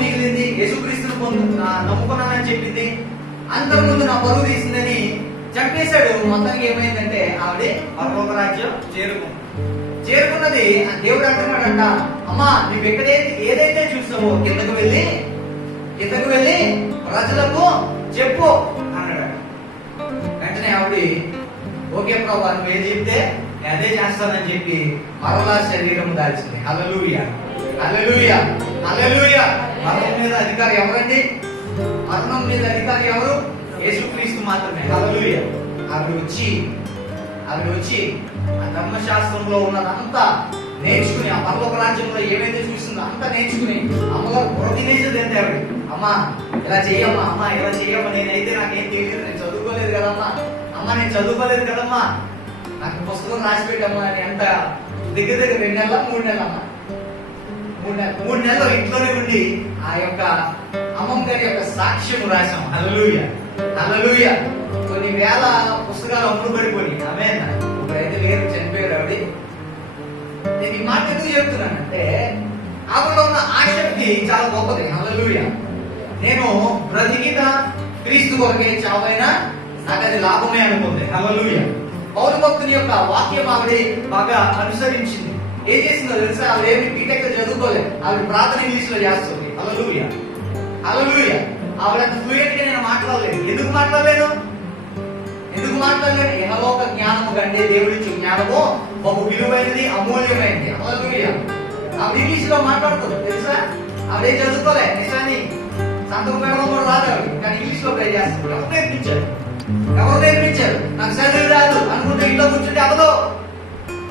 మిగిలింది, యేసుక్రీస్తును నమ్ముకున్నానని చెప్పింది, అందరి ముందు నా పరువు తీసిందని చంపేశాడు. మొత్తానికి ఏమైందంటే ఆవిడ పరలోక రాజ్యం చేరుకున్నది. దేవుడు అంటున్నాడంట, అమ్మా నువ్వు ఏదైతే చూసావో కిందకు వెళ్ళి ప్రజలకు చెప్పు అన్నాడు. వెంటనే ఆవిడ ఓకే ప్రభా నువ్వు ఏది చెప్తే అదే చేస్తానని చెప్పి మరలా శరీరం దాల్చింది. హల్లెలూయా, హల్లెలూయా, హల్లెలూయా. మరణం మీద అధికారి ఎవరండి? మరణం మీద అధికారి ఎవరు? యేసుక్రీస్తు మాత్రమే. హల్లెలూయా. ఆవిడ వచ్చి ఆ ధర్మశాస్త్రంలో ఉన్నదంతా నేర్చుకుని, ఆ పరలోక రాజ్యంలో ఏమైతే చూసిందో అంతా నేర్చుకుని అమ్మగారు బుర్రతినేసేది అంటే ఆవిడ, అమ్మా ఇలా చెయ్యమ్మా, అమ్మా ఇలా చెయ్యమ్మా, నేనైతే నాకేం తెలియదు, నేను చదువుకోలేదు కదమ్మా, అమ్మ నేను చదువుకోలేదు కదమ్మా, నాకు పుస్తకం రాసి పెట్టమ్మా అని అంత దగ్గర 2 నెలల 3 నెలలమ్మా 3 నెలలు ఇంట్లోనే ఉండి ఆ యొక్క అమ్మమ్మ గారి యొక్క సాక్ష్యం రాశాం. హల్లెలూయా, హల్లెలూయా. కొన్ని వేల పుస్తకాలు అమ్ముడుపడిపోయి ఆమేన్. ఇప్పుడైతే లేరు, చనిపోయారు ఆవిడ. నేను ఈ మాట ఎందుకు చెప్తున్నానంటే ఆవిడలో ఉన్న ఆసక్తి చాలా గొప్పది. హల్లెలూయా. నేను బ్రతికిన క్రీస్తు కొరకే, చావైనా నాకు అది లాభమే అనుకుంది. హల్లెలూయా. పౌలు భక్తుని యొక్క వాక్యం ఆవిడ బాగా అనుసరించింది. ఏం చేసిందో తెలుసా? ఆవిడ ఏమి బీటెక్ చదువుకోలేదు, ఆవిడ ప్రార్థన ఇంగ్లీష్ లో చేస్తుంది. హల్లెలూయా, హల్లెలూయా. ఆవిడంత ఫ్లూయెంట్ గా నేను మాట్లాడలేదు. ఎందుకు మాట్లాడలేను? యెహోవా జ్ఞానము కంటే దేవుడిచ్చే జ్ఞానము బహు విలువైనది, అమూల్యమైనది. హల్లెలూయా. ఆవిడ ఇంగ్లీష్ లో మాట్లాడుతుంది తెలుసా? ఆవిడ ఏం చదువుకోలే, నిజాన్ని సంతకం పెట్టడం కూడా రాదు ఆవిడ, కానీ ఇంగ్లీష్ లో ప్లే చేస్తుంది. ఎవరు నేర్పించారు? నాకు చదువు రాదు అనుకుంటే ఇంట్లో కూర్చుంటే అవ్వదు.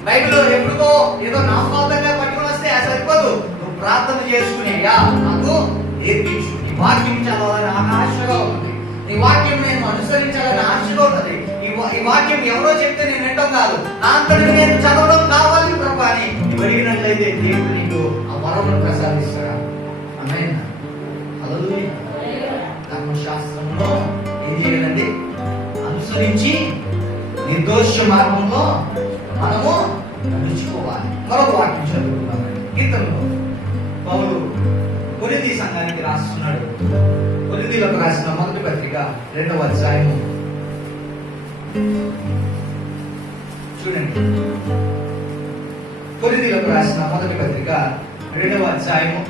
బైబిల్ ఎప్పుడుకో ఏదో నామమాత్రంగా పట్టుకుని వస్తే సరిపోదు. నువ్వు ప్రార్థన చేసుకుని అయ్యా నాకు నేర్పించు, నీ వాక్యం చదవాలని నాకు ఆశగా ఉంది, నీ వాక్యం నేను అనుసరించాలని ఆశగా ఉన్నది. ఈ వాక్యం ఎవరో చెప్తే నేను వినటం కాదు, నా అంతటి నేను చదవడం కావాలి ప్రభు అని నువ్వు అడిగినట్లయితే దేవుడు నీకు ఆ వరమును ప్రసాదిస్తాడా? ఆమేన్. హల్లెలూయా. ధర్మశాస్త్రంలో ఏం చేయాలండి? అనుసరించి నిర్దోష మార్గంలో మనము నడుచుకోవాలి. మరొక వాక్యం చదువుకుందాం. కీర్తనలో పౌలు కొరింథీ సంఘానికి రాస్తున్నాడు. కొరింథీలకు రాసిన మొదటి పత్రిక 2వ అధ్యాయము చూడండి. కొరింథీలకు రాసిన మొదటి పత్రిక 2వ అధ్యాయము,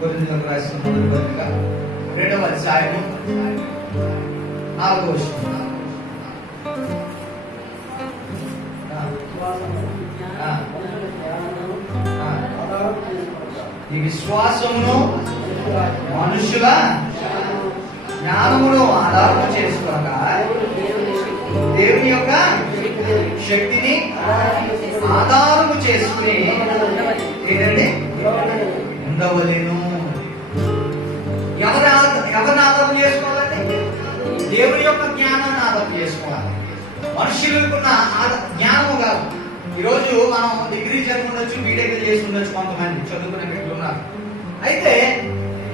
కొరింథీలకు రాసిన మొదటి పత్రిక 2వ అధ్యాయము 4వ వచనం. ఈ విశ్వాసమును మనుషుల జ్ఞానమును ఆధారము చేసుకోక దేవుని యొక్క శక్తిని ఆధారము చేసుకుని ఏంటండి ఉండవలేను. ఎవరిని ఆధారం చేసుకోవాలంటే దేవుని యొక్క జ్ఞానాన్ని ఆధారం చేసుకోవాలి. మనుషులకున్న జ్ఞానము కాదు. ఈరోజు మనం డిగ్రీ చదివి ఉండొచ్చు, బీటెక్ చేసి ఉండొచ్చు, కొంతమంది చదువుకునే వ్యక్తులు ఉన్నారు. అయితే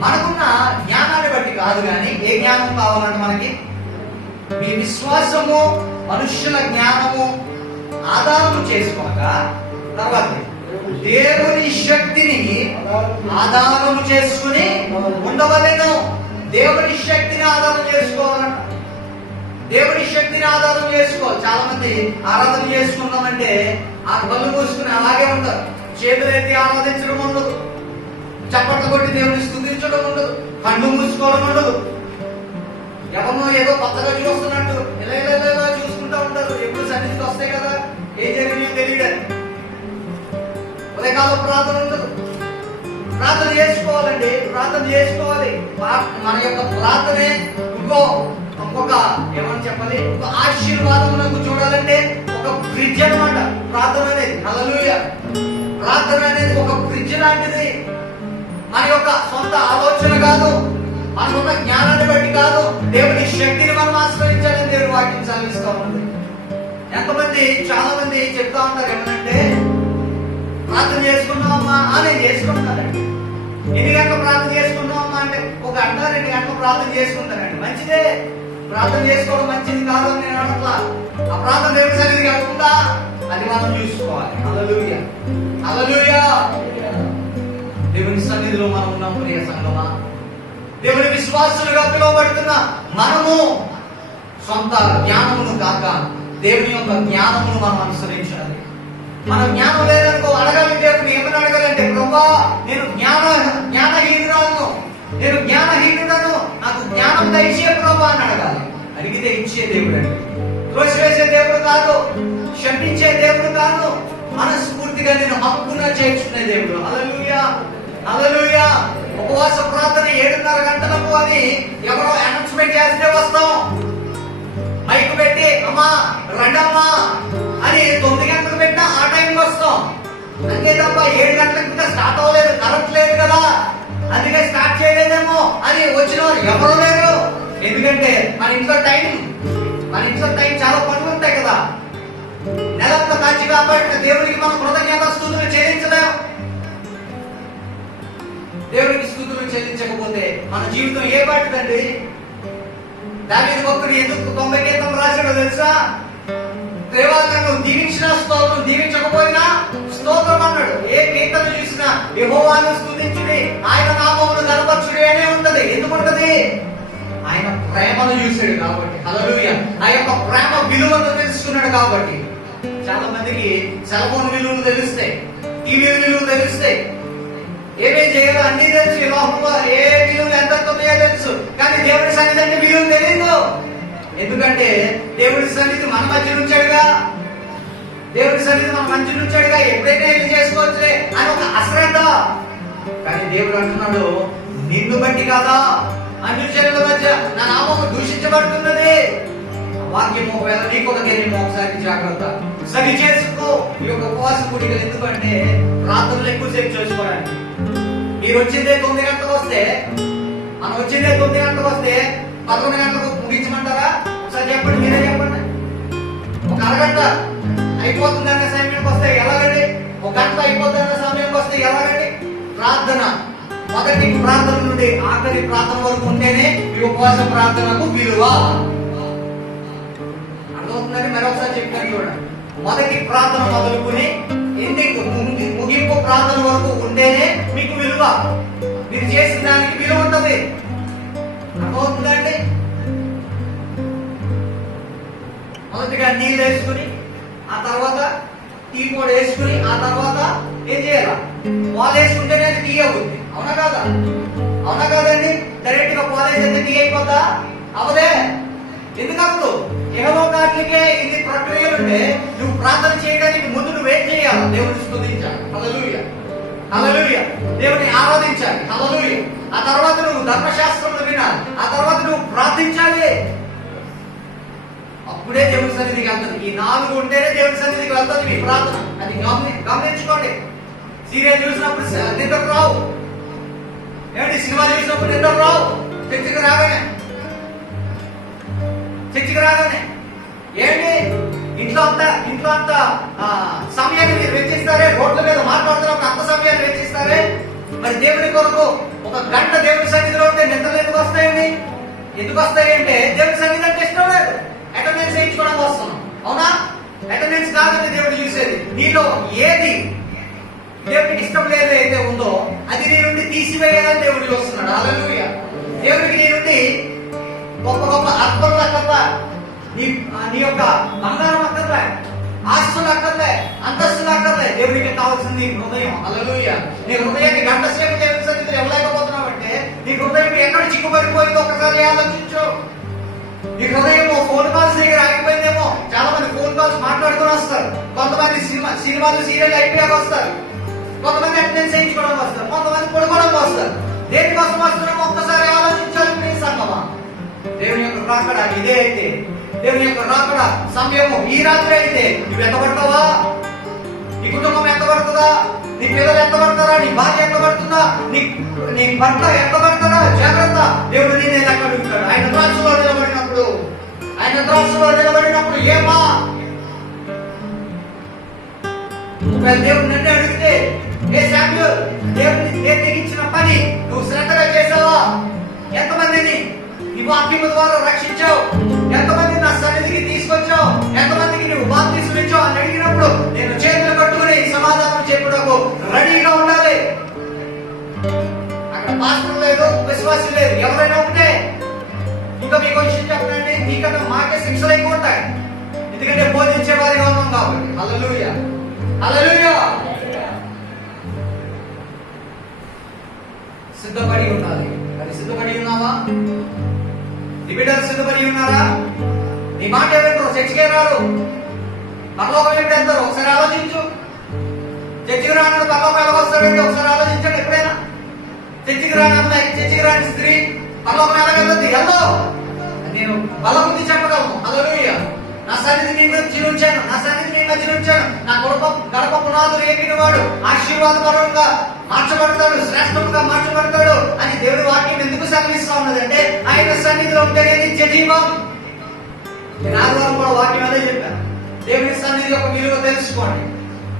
మనకున్న జ్ఞానాన్ని బట్టి కాదు, కానీ ఏ జ్ఞానం కావాలంటే మనకి మీ విశ్వాసము మనుష్యుల జ్ఞానము ఆధారము చేసుకోక, తర్వాత దేవుని శక్తిని ఆధారము చేసుకుని ఉండవలేను. దేవుని శక్తిని ఆధారం చేసుకోవాలంట. దేవుని శక్తిని ఆధారం చేసుకోవాలి. చాలా మంది ఆరాధన చేసుకున్నామంటే ఆ కళ్ళు మూసుకుని అలాగే ఉంటారు. చేతులు ఎత్తి ఆరాధించడం ఉండదు, చప్పట్లు కొట్టి దేవుని స్తుతించడం ఉండదు, కళ్ళు మూసుకోవడం ఉండదు. ఎవరినో ఏదో కొత్తగా చూస్తున్నట్టు ఇలా చూసుకుంటా ఉంటారు. ఎప్పుడు సన్నిధికి వస్తాయి కదా, ఏం జరిగిందో తెలియదని. ఉదయకాలం ప్రార్థన ఉండదు. ప్రార్థన చేసుకోవాలండి, ప్రార్థన చేసుకోవాలి. మన యొక్క ప్రార్థనే ఇంకొక ఏమని చెప్పాలి, ఒక ఆశీర్వాదం నాకు చూడాలంటే ఒక బ్రిడ్జ్ అన్నమాట ప్రార్థన అనేది. హల్లెలూయా. ప్రార్థన అనేది ఒక బ్రిడ్జ్ లాంటిది. మన యొక్క సొంత ఆలోచన కాదు, మనకున్న జ్ఞానాన్ని బట్టి కాదు, దేవుని శక్తిని మనం ఆశ్రయించాలని దేవుడు వాక్యం చదివిస్తూ ఉంది. ఎంతమంది చాలా మంది చెప్తా ఉంటారు ఏమనంటే, ప్రార్థన చేసుకున్నామమ్మా నేను చేసుకుంటానండి. ఎన్ని గంటలు ప్రార్థన చేసుకున్నామమ్మా అంటే 1 గంట 2 గంటలు ప్రార్థన చేసుకుంటానండి. మంచిదే, ప్రార్థన చేసుకోవడం మంచిది కాదు అని నేను అనట్లా. ఆ ప్రార్థన దేవుడి సన్నిధికి వెళ్తుందా? అది మనం చూసుకోవాలి. హల్లెలూయా, హల్లెలూయా. దేవుని సన్నిధిలో మనం ఉన్నాం ప్రియ సంగమా. దేవుని విశ్వాసులుగా పిలువబడుతున్న మనము సొంత జ్ఞానమును కాక దేవుని యొక్క జ్ఞానమును మనం అనుసరించాలి. మన జ్ఞానం లేదనుకో అడగాలి దేవుని. ఏమని అడగాలంటే, ప్రభువా నేను జ్ఞానహీనురాలను, నేను జ్ఞానహీనుడను, నాకు జ్ఞానం దయచే ప్రభువా అని అడగాలి. అడిగితే ఇచ్చే దేవుడు అండి. త్రోసివేసే దేవుడు కాదు, క్షమించే దేవుడు కాదు, మనస్ఫూర్తిగా నేను హక్కున చేర్చుకునే దేవుడు. హల్లెలూయా, హల్లెలూయా. ఉపవాస ప్రార్థన 7:30 గంటలకు అని ఎవరో అనౌన్స్మెంట్ చేస్తే వస్తాం. మైక్ పెట్టి అమ్మా రండమ్మా అని 9 గంటలకు పెట్టినా ఆ టైంకి వస్తాం. అంతే తప్ప 7 గంటలకు ఇంకా స్టార్ట్ అవ్వలేదు, కరెక్ట్ లేదు కదా, అందుకే స్టార్ట్ చేయలేదేమో అని వచ్చిన వారు ఎవరు లేరు. ఎందుకంటే మన ఇంట్లో టైం చాలా పనులు ఉంటాయి కదా. నెలంతా కాచి కాపాడిన దేవునికి మనం కృతజ్ఞత స్తుతులు చెల్లించలేము. దేవునికి స్తుతులు చెల్లించకపోతే మన జీవితం ఏ పాటిదండి? దావీదు భక్తుడు ఎందుకు 90 కీర్తనలు రాశాడో తెలుసా? దేవా నన్ను దీవించిన స్తోత్రం, దీవించకపోయినా స్తోత్రం అన్నాడు. ఏ కీర్తన చూసినా యెహోవాను స్తుతించుడి, ఆయన నామమును గణపరచుడి అనే ఉంటది. ఎందుకు ఉంటది? ఆయన ప్రేమను చూశాడు కాబట్టి. హల్లెలూయా. ఆ యొక్క ప్రేమ విలువను తెలుసుకున్నాడు కాబట్టి. చాలా మందికి సెల్ ఫోన్ విలువలు తెలుస్తాయి, టీవీ విలువలు తెలుస్తాయి, ఏమేం చేయాలో అన్ని తెలుసు, ఏ విలువలు ఎంత ఉన్నాయో తెలుసు. కానీ దేవుడి సన్నిధి అంటే విలువ తెలియదు. ఎందుకంటే దేవుడి సన్నిధి మన మధ్య ఉంచాడుగా, దేవుడి సన్నిధి మన మధ్య ఉంచాడుగా, ఎప్పుడైనా వెళ్ళి చేసుకోవచ్చులే అని ఒక అశ్రద్ధ. కానీ దేవుడు అంటున్నాడు, నిన్ను బట్టి కాదా అన్యజనుల మధ్య నా నామము దూషించబడుతున్నది. వాక్యం ఒకవేళ నీకు ఒకసారి జాగ్రత్త సరి చేసుకో. ఈ యొక్క ఉపవాస కూడికలు ఎందుకంటే రాత్రులు ఎక్కువసేపు చేసుకోవడానికి. మీరు వచ్చిందే 9 గంటలకు వస్తే, మనం వచ్చిందే 9 గంటలకు వస్తే 11 గంటలకు ముగించమంటారా? ఒకసారి చెప్పండి, మీరే చెప్పండి. ఒక అరగంట అయిపోతుందన్న సమయానికి వస్తే ఎలాగండి? ఒక గంట అయిపోతుందన్న సమయానికి వస్తే ఎలాగండి? ప్రార్థన, మొదటి ప్రార్థన నుండి ఆఖరి ప్రార్థన వరకు ఉంటేనే ఈ ఉపవాస ప్రార్థనకు విలువ. అర్థమవుతుందని మరొకసారి చెప్పాను చూడండి. మొదటి ప్రార్థన మొదలుకుని ముగింపు ప్రార్థన వరకు ఉంటేనే మీకు విలువ. మీరు చేసిన దానికి విలువ ఉంటుంది. అర్థమవుతుందండి? మొదటిగా నీళ్ళు వేసుకుని, ఆ తర్వాత టీ పొడి వేసుకుని, ఆ తర్వాత ఏం చేయాలా? పాలు వేసుకుంటేనే అది టీ అవుతుంది. అవునా కాదా? అవునా కాదండి? డైరెక్ట్ గా పాలు వేసేస్తే టీ అయిపోతా? అవదే. ఎందుకప్పుడు యెహోవాకే ఇది ప్రక్రియలు ఉంటే నువ్వు ప్రార్థన చేయడానికి ముందు నువ్వేం చేయాలి? దేవుని స్తుతించాలి. హల్లెలూయా, హల్లెలూయా. దేవుని ఆరాధించాలి. హల్లెలూయా. ఆ తర్వాత నువ్వు ధర్మశాస్త్రం వినాలి. ఆ తర్వాత నువ్వు ప్రార్థించాలి. అప్పుడే దేవుని సన్నిధికి వెళ్తుంది. ఈ 4 ఉంటేనే దేవుని సన్నిధికి వెళ్తుంది మీ ప్రార్థన. అది గమనించుకోండి. సీరియల్ చూసినప్పుడు నిద్ర రావు, ఏమిటి సినిమా చూసినప్పుడు నిద్ర రావు. చర్చికి రాగానే ఏంటి ఇంట్లో అంతా సమయాన్ని మీరు వెచ్చిస్తారే, రోడ్ల మీద మాట్లాడుతున్నప్పుడు అంత సమయాన్ని వెచ్చిస్తారే. మరి దేవుడి కొరకు ఒక గంట దేవుడి సన్నిధిలో ఉంటే నిద్రలు ఎందుకు వస్తాయండి? ఎందుకు వస్తాయంటే దేవుడి సన్నిధి అంటే ఇష్టం లేదు, అటెండెన్స్ వేయించుకోవడానికి వస్తున్నాం. అవునా? అటెండెన్స్ కాదండి దేవుడు చూసేది. నీలో ఏది దేవుడికి ఇష్టం లేదు అయితే ఉందో అది నీ నుండి తీసివేయాలని దేవుడు చూస్తున్నాడు. హల్లెలూయా. దేవుడికి నీ నుండి గొప్ప గొప్ప అర్థం అక్కర్లే, నీ యొక్క బంగారం అక్కర్లే, ఆస్తులు అక్కర్లే, అంతస్తులు అక్కర్లే. దేవుడికి కావాల్సింది నీ హృదయం. హల్లెలూయా. నీ హృదయాన్ని గంట సేపు దేవుని సన్నిధిలో ఇవ్వలేకపోతున్నావు అంటే నీ హృదయం ఎక్కడ చిక్కుపడిపోయిందో ఒకసారి ఆలోచించు. నీ హృదయం ఫోన్ కాల్స్ దగ్గర ఆగిపోయిందేమో. చాలా మంది ఫోన్ కాల్స్ మాట్లాడుకుని వస్తారు, కొంతమంది సినిమాలు సీరియల్ అయిపోయాక వస్తారు, కొంతమంది అటెండెన్స్ వేయించుకోవడానికి వస్తారు, కొంతమంది పడుకోవడానికి వస్తారు. దేనికోసం వస్తున్నామో ఒక్కసారి ఆలోచించాలి మీ సంగమా. దేవుని యొక్క రాకడ ఇదే అయితే, దేవుని యొక్క రాకడ సమయము ఈ రాత్రి అయితే నువ్వు ఎంతపడతావా? నీ కుటుంబం ఎంతపడుతుందా? నీ పిల్లలు ఎంతపడతారా? నీ భార్య ఎంతపడుతుందా? నీ భర్త ఎంతపడతారా? జాగ్రత్త. దేవుడు నేను ఎక్కడ అడుగుతాడు. ఆయన ద్రాక్షలో నిలబడినప్పుడు ఏమా దేవుడు నన్ను అడిగితే, ఏ శామ్యూల్, దేవుడు ఇచ్చిన పని నువ్వు శ్రద్ధగా చేసావా? ఎంతమందిని నీ వాక్యము ద్వారా రక్షించావు? ఎంతమంది నా సన్నిధికి తీసుకొచ్చావు? ఎంతమందికి నువ్వు బాప్తిస్మం ఇచ్చావు అని అడిగినప్పుడు వచ్చినప్పుడు నేను చేతులు కట్టుకుని సమాధానం చెప్పుటకు రెడీగా ఉండాలి. అక్కడ పాస్టర్ లేదు, విశ్వాసం లేదు, ఎవరైనా ఉంటే ఇంకా మీకు విషయం చెప్పండి, మీకన్నా మాకే శిక్షలు ఎక్కువ ఉంటాయి. ఎందుకంటే బోధించే వారిగా ఉన్నాం కాబట్టి. హల్లెలూయా, హల్లెలూయా. సిద్ధపడి ఉండాలి. అది సిద్ధపడి ఉన్నావా? నీ బిడ్డలు సిద్ధపడి ఉన్నారా? నీ మాట ఏమంటారు? చర్చికే రారు, పరలోకం ఎప్పుడు వెళ్తారు? ఒకసారి ఆలోచించు. చర్చికి రాని పరలోకం ఎలా వస్తాడంటే ఒకసారి ఆలోచించండి. ఎప్పుడైనా చర్చికి రాని అమ్మాయి, చర్చికి రాని స్త్రీ పరలోకం ఎలా వెళ్తుంది? వెళ్దో నేను బలముంది చెప్పగలను. హల్లెలూయా. నా సన్నిధి నీ మధ్య ఉంచాను, నా సన్నిధి నీ మధ్య ఉంచాను. నా గడప పునాదులు ఎక్కిన వాడు ఆశీర్వాదపరంగా మార్చబడతాడు, శ్రేష్టంగా మార్చబడతాడు అని దేవుడి వాక్యం ఎందుకు సెలవిస్తా ఉన్నదంటే ఆయన సన్నిధిలో ఉంటేనే నిత్య జీవం. నేను ఆదివారం కూడా వాక్యం అదే చెప్పాను. దేవుని సన్నిధి యొక్క విలువ తెలుసుకోండి.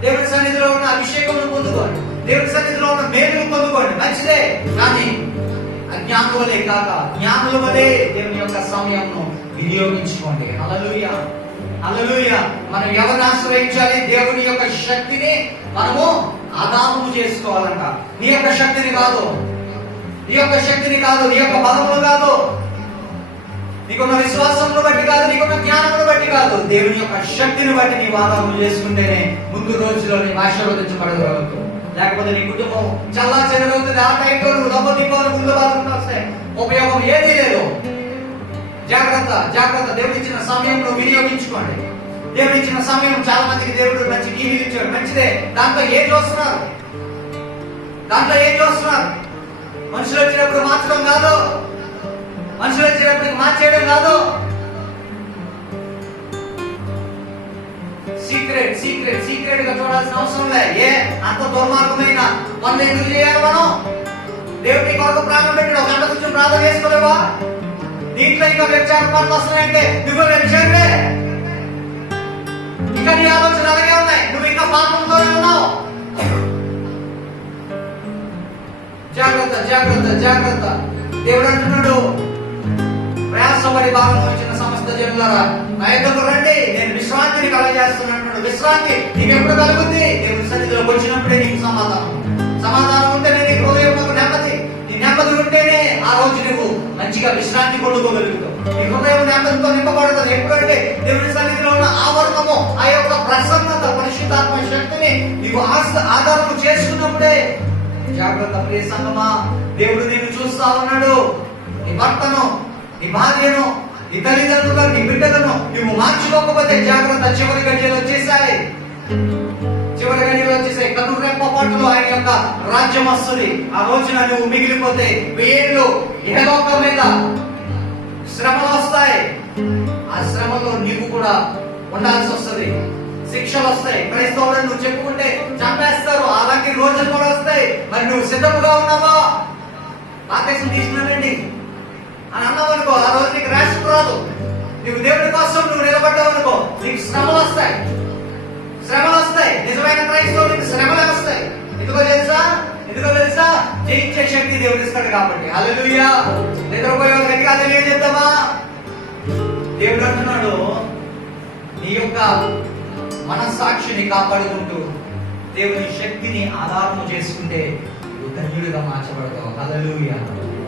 దేవుని సన్నిధిలో ఉన్న అభిషేకం పొందుకోండి. దేవుని సన్నిధిలో ఉన్న మేలును పొందుకోండి, మంచిదే. కానీ అజ్ఞానుల వలె కాక జ్ఞానుల వలె దేవుని యొక్క సమయంను వినియోగించుకోండి. హల్లెలూయా, హల్లెలూయా. మనం ఎవరిని ఆశ్రయించాలి? దేవుని యొక్క శక్తిని మనము ఆదాము చేసుకోవాలంట. నీ యొక్క శక్తిని కాదు, నీ యొక్క శక్తిని కాదు, నీ యొక్క బలములు కాదు, నీకున్న విశ్వాసమును బట్టి కాదు, నీకున్న జ్ఞానమును బట్టి కాదు, దేవుని యొక్క శక్తిని బట్టి నీవు ఆదాము చేసుకుంటేనే ముందు రోజులో నీ ఆశీర్వదించబడగలుగుతావు. లేకపోతే నీ కుటుంబం చల్లా చెదరవుతుంది. ఆ టైంలో నువ్వు దెబ్బతిప్పాలి, ముందు బాధలు వస్తాయి, ఉపయోగం ఏదీ లేదు. జాగ్రత్త, జాగ్రత్త. దేవుడు ఇచ్చిన సమయం నువ్వు వినియోగించుకోండి. దేవుడు ఇచ్చిన సమయం చాలా మందికి దేవుడు మంచి టీవీలు ఇచ్చాడు, మంచిదే. దాంట్లో ఏం చూస్తున్నారు? దాంట్లో ఏం చూస్తున్నారు? మనుషులు వచ్చినప్పుడు మార్చడం కాదు, మనుషులు వచ్చినప్పుడు మార్చేయడం కాదు. సీక్రెట్ సీక్రెట్ సీక్రెట్ గా చూడాల్సిన అవసరం లే. ఏ అంత దుర్మార్గమైన పనులు ఎందుకు చేయాలి? మనం దేవుడి కొరకు ప్రాణం పెట్టి ఒక గంట కూర్చొని ప్రార్థన చేసుకోలేవా? దీంట్లో ఇంకా వ్యభిచార పనులు వస్తున్నాయంటే నువ్వు వ్యభిచారుడే. ఇంకా నీ ఆలోచన అలాగే ఉన్నాయి, నువ్వు ఇంకా పాపంతోనే ఉన్నావు. జాగ్రత్త, జాగ్రత్త, జాగ్రత్త. దేవుడు అంటున్నాడు, ప్రయాసపడి భారం వచ్చిన సమస్త జనులారా నా యొద్దకు రండి, నేను విశ్రాంతిని కలగజేస్తున్నాను. విశ్రాంతి నీకు ఎప్పుడు కలుగుతుంది? దేవుని సన్నిధిలోకి వచ్చినప్పుడే నీకు సమాధానం. సమాధానం ఉంటేనే నీ హృదయంలో నెమ్మది. నీ నెమ్మది ఉంటేనే ఆ రోజు నువ్వు మంచిగా విశ్రాంతి పొందుకోగలుగుతావు. నీ హృదయం నెమ్మదితో నింపబడుతుంది. ఎప్పుడంటే దేవుని సన్నిధిలో ఉన్న ఆవరణము, ఆ యొక్క ప్రసన్నత, పరిశుద్ధాత్మ శక్తిని నీవు ఆధారం చేసుకున్నప్పుడే. జాగ్రత్త ప్రియ సంగమా, దేవుడు నిన్ను చూస్తా ఉన్నాడు. నీ భర్తను, నీ భార్యను, నీ తల్లిదండ్రులను, నీ బిడ్డలను నువ్వు మార్చుకోకపోతే జాగ్రత్త. చివరి గడియలు వచ్చేసాయి, చివరి గడియలు వచ్చేసాయి. కన్ను రెప్ప పాటులో ఆయన యొక్క రాజ్యం వస్తుంది. ఆ రోజున నువ్వు మిగిలిపోతే వేళ్ళు ఇహలోకం మీద శ్రమలు వస్తాయి. ఆ శ్రమలో నీవు కూడా ఉండాల్సి వస్తుంది. శిక్షలు వస్తాయి. క్రైస్తవులను నువ్వు చెప్పుకుంటే చంపేస్తారు. అలాంటి రోజులు కూడా వస్తాయి. మరి నువ్వు సిద్ధముగా ఉన్నావా? బాప్తిసం తీసుకున్నానండి అని అన్నావు అనుకో, ఆ రోజు నీకు రాష్ట్రం రాదు. నువ్వు దేవుడి కోసం నువ్వు నిలబడ్డావు అనుకో, నీకు శ్రమలు వస్తాయి, శ్రమలు వస్తాయి. నిజమైన క్రైస్తవులకు శ్రమలు వస్తాయి. ఎందుకో తెలుసా? ఎందుకో తెలుసా? జయించే శక్తి దేవుడు ఇస్తాడు కాబట్టి. హల్లెలూయా. నిద్రపోయే గట్టిగా తెలియజేద్దామా? దేవుడు అంటున్నాడు, నీ యొక్క మనస్సాక్షిని కాపాడుకుంటూ దేవుని శక్తిని ఆధారము చేసుకుంటే నువ్వు ధన్యుడిగా మార్చబడతావు. హల్లెలూయా,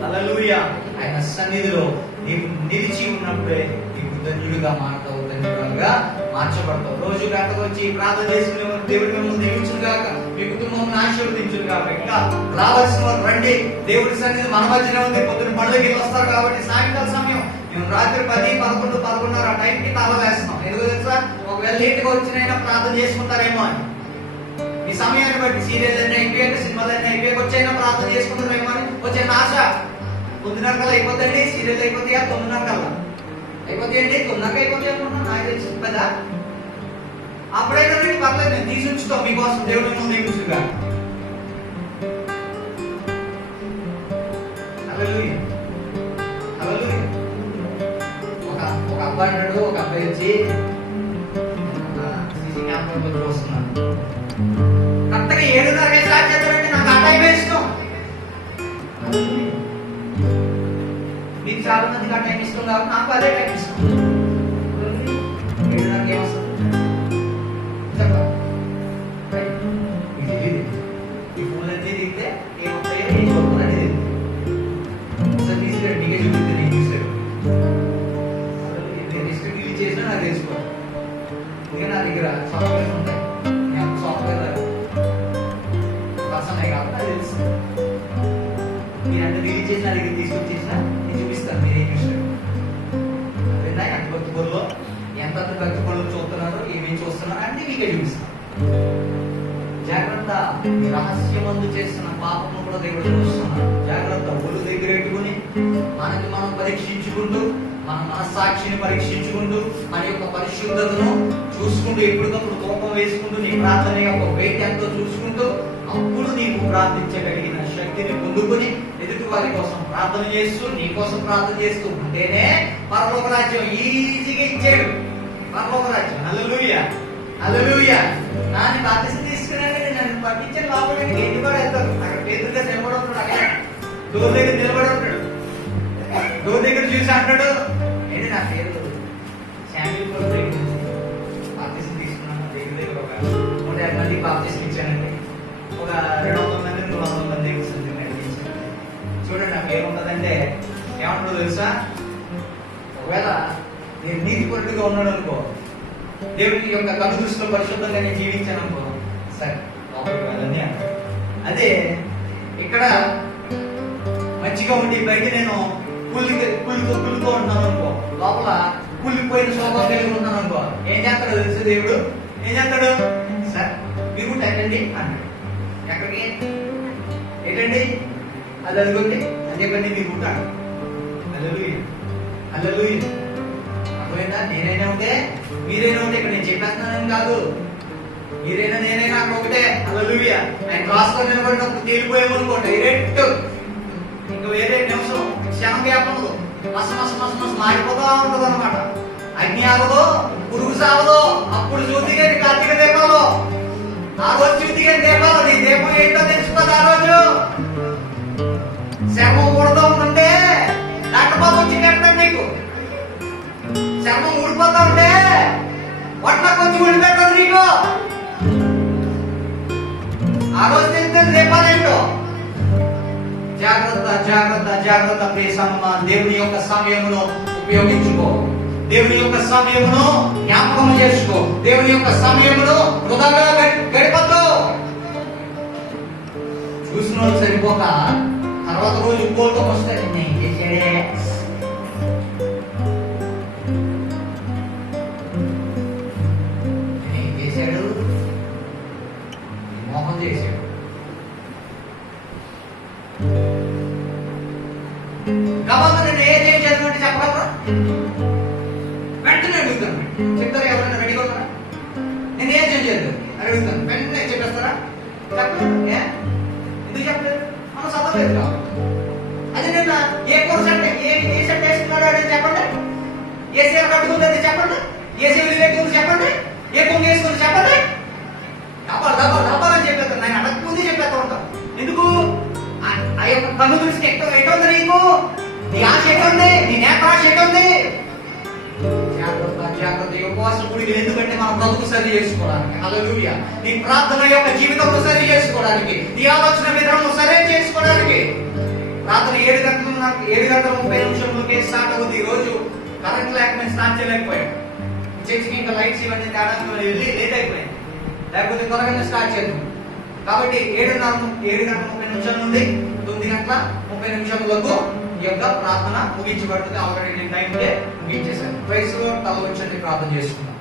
హల్లెలూయా. ఆయన సన్నిధిలో నీవు నిలిచి ఉన్నప్పుడే నీవు ధన్యుడిగా మారుతావు, ధన్యుడిగా మార్చబడతావు. రోజు గంటకు వచ్చి ప్రార్థన చేసుకునే దేవుడి మిమ్మల్ని దీవించును గాక, మీ కుటుంబం ఆశీర్వదించును గాక. ఇంకా రావాల్సిన వారు రండి. దేవుడి సన్నిధి మన మధ్యనే ఉంది. పొద్దున పండుగకి వస్తారు కాబట్టి సాయంకాల సమయం మేము రాత్రి 10, 11, 11:30 ఆ టైంకి తాళ వేస్తున్నాం. ఎందుకు తెలుసా? ఒకవేళ లేట్గా వచ్చినైనా ప్రార్థన చేసుకుంటారేమో అని. మీ సమయాన్ని బట్టి సీరియల్ అయినా అయిపోయాక, సినిమాలు అయినా అయిపోయాక వచ్చైనా ప్రార్థన చేసుకుంటారేమో అని వచ్చే ఆశ. 9:30 కల్లా అయిపోతండి, సీరియల్ అయిపోతాయా? 9:30 కల్లా అయిపోతాయండి. 9:30 అయిపోతాయి అనుకున్నాను, నాకు తెలిసి కదా. అప్పుడైనా మీకు పర్లేదు, నేను తీసి ఉంచుతాం మీకోసం. దేవుడు మిమ్మల్ని దీవించుగా. హల్లెలూయా, హల్లెలూయా. ఒక అబ్బాయి ఉన్నాడు. ఒక అబ్బాయి వచ్చి సీసీ కెమెరా చూస్తున్నాను. కరెక్ట్గా 7:30 స్టార్ట్ చేస్తారంటే నాకు ఆ టైం ఇష్టం. మీకు చాలా మందికి ఆ టైం ఇష్టం కాబట్టి నాకు అదే టైం ఇష్టం. 7:30 ఏమొస్తుంది చెప్పండి. నీకే చూపిస్తాను. జాగ్రత్త, నీ రహస్యమందు చేస్తున్న పాపము కూడా దేవుడు చూస్తున్నాడు. జాగ్రత్త, ఒళ్ళు దగ్గర పెట్టుకుని మనకి మనం పరీక్షించుకుంటూ, మన మనస్సాక్షిని పరీక్షించుకుంటూ, మన యొక్క పరిశుద్ధతను చూసుకుంటూ, ఎప్పటికప్పుడు కోపం వేసుకుంటూ, నీ ప్రార్థన యొక్క వెయిట్ ఎంతో చూసుకుంటూ, అప్పుడు నీకు ప్రార్థించగలిగిన శక్తిని పొందుకొని ఎదుటి వారి కోసం ప్రార్థన చేస్తూ, నీ కోసం ప్రార్థన చేస్తూ ఉంటేనే పరలోక రాజ్యం ఈజీగా ఇచ్చాడు. పరలోక రాజ్యం. హల్లెలూయా, హల్లెలూయా. నాని బాప్తిసం తీసుకున్నాను, నన్ను పంపించండి లోపలికి. ఏంటి కూడా వెళ్తారు. అక్కడ పేదలుగా నిలబడి ఉంటాడు. అక్కడ డోర్ దగ్గర నిలబడి ఉంటాడు. డోర్ దగ్గర చూసి అంటాడు, ఏంటి నా పేరు శామ్యూల్ కూడా దగ్గర బాప్తిసం తీసుకున్నాను. దగ్గర ఒక 150 మందికి బాప్తిసం ఇచ్చానండి. ఒక 200 మంది 300 మందికి నడిపించాను. చూడండి, నాకు ఏముంటుందంటే ఏమంటుందో తెలుసా? ఒకవేళ నేను నీతి పరుడుగా ఉన్నాడు అనుకో, దేవుడి యొక్క కను దృష్టిలో పరిశుద్ధంగా నేను జీవించాను అనుకో, సరే లోపలికి వెళ్ళని అంటాడు. అదే ఇక్కడ మంచిగా ఉండి బయట నేను కుళ్ళుతో ఉన్నాను అనుకో, లోపల కుళ్ళిపోయిన స్వభావం కలిగి ఉన్నాను అనుకో, ఏం చేస్తాడో తెలుసు దేవుడు? ఏం చేస్తాడు? సార్ మీరు కూడా ఎక్కండి అన్నాడు. ఎక్కడికి ఏంటండి? అది అదిగోండి అని చెప్పండి, మీరు ఉంటాడు. హల్లెలూయా, హల్లెలూయా. అర్థమైందా? నేనైనా ఉంటే మీరైనా ఉంటే, ఇక్కడ నేను చెప్పేస్తున్నానని కాదు, మీరైనా నేనైనా అక్కడ ఒకటే. హల్లెలూయా. ఆయన క్రాస్ లో నిలబడినప్పుడు తేలిపోయామనుకోండి, డైరెక్ట్ ఇంకా వేరే నిమిషం క్షణం వ్యాపంలో మస మారిపోతా ఉంటుంది అనమాట. అగ్ని ఆగదో, పురుగు సాగదో, అప్పుడు జ్యోతి గారి కార్తీక దీపాలు, ఆ రోజు జ్యోతి గారి దీపాలు, నీ దీపం ఏంటో తెలుస్తుంది. ఆ రోజు శర్మం ఊడతా ఉంటుంటే డాక్టర్ బాబు వచ్చి చెప్పండి, నీకు శర్మం ఊడిపోతా ఉంటే వట్లకు వచ్చి ఊడిపెట్టదు నీకు. ఆ రోజు తెలుస్తుంది దీపాలేంటో. జాగ్రత్త, జాగ్రత్త, జాగ్రత్త ప్రియ సంగమా. దేవుని యొక్క సమయమును ఉపయోగించుకో. దేవుని యొక్క సమయమును జ్ఞాపకం చేసుకో. దేవుని యొక్క సమయమును వృధాగా గడిపొద్దు. చూసిన వాళ్ళు సరిపోక తర్వాత రోజు ఇంకోతో వస్తే నేను చేసాడే, నేను చేశాడు, మోహం చేశాడు. గబాగా నేను ఏదేం చదివినట్టు చెప్పగలరా? వెంటనే అడుగుతాను. చెప్తారా? ఎవరైనా రెడీగా ఉన్నారా? నేను ఏం చదివాను అడుగుతాను, వెంటనే చెప్పేస్తారా? చెప్పలేదు. ఎందుకు చెప్పలేదు? మనం చదవలేదు కాబట్టి. అది నిన్న ఏ కోర్స్ అంటే ఏ షర్ట్ వేసుకున్నాడు అని చెప్పండి, ఏ సీర కట్టుకుంది చెప్పండి, ఏ శివుడి వ్యక్తి చెప్పండి, ఏ పొంగి వేసుకుని చెప్పండి. డబ్బాలు డబ్బాలు డబ్బాలు అని చెప్పేస్తాను. నేను అడగకముందే చెప్పేస్తా ఉంటాను. ఎందుకు? ఆ యొక్క కన్ను దృష్టి ఎట్టుంది నీకు? నీ ఆశ ఎటుంది? నీ నేత్రాశ ఎటుంది? జాగ్రత్త, జాగ్రత్త. ఉపవాసం గుడికి ఎందుకంటే మనం బ్రతుకు సరి చేసుకోవడానికి. హల్లెలూయా. నీ ప్రార్థన యొక్క జీవితం సరి చేసుకోవడానికి, నీ ఆలోచన విధానం సరి చేసుకోవడానికి. రాత్రి 7:30 స్టార్ట్ అవుతుంది. ఈ రోజు కరెంట్ లేకపోతే స్టార్ట్ చేయలేకపోయాడు. చర్చికి ఇంకా లైట్స్ ఇవన్నీ తేడా వెళ్ళి లేట్ అయిపోయింది. లేకపోతే త్వరగానే స్టార్ట్ చేద్దాం. కాబట్టి 7:30 నుండి 9:30 ఈ యొక్క ప్రార్థన ముగించబడుతుంది. ఆల్రెడీ నేను టైం ముగించేశాను. ప్రైజ్ లో తల వచ్చి ప్రార్థన చేసుకున్నాం.